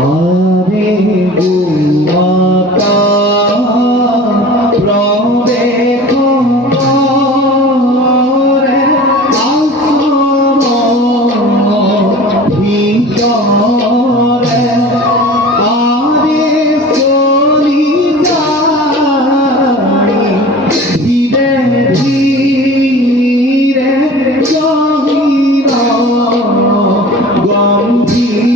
আরে গুমাতা প্রবে খবরে আসম ভিতরে আরে চলি যাই ধীরে ধীরে গভীর গম্ভীর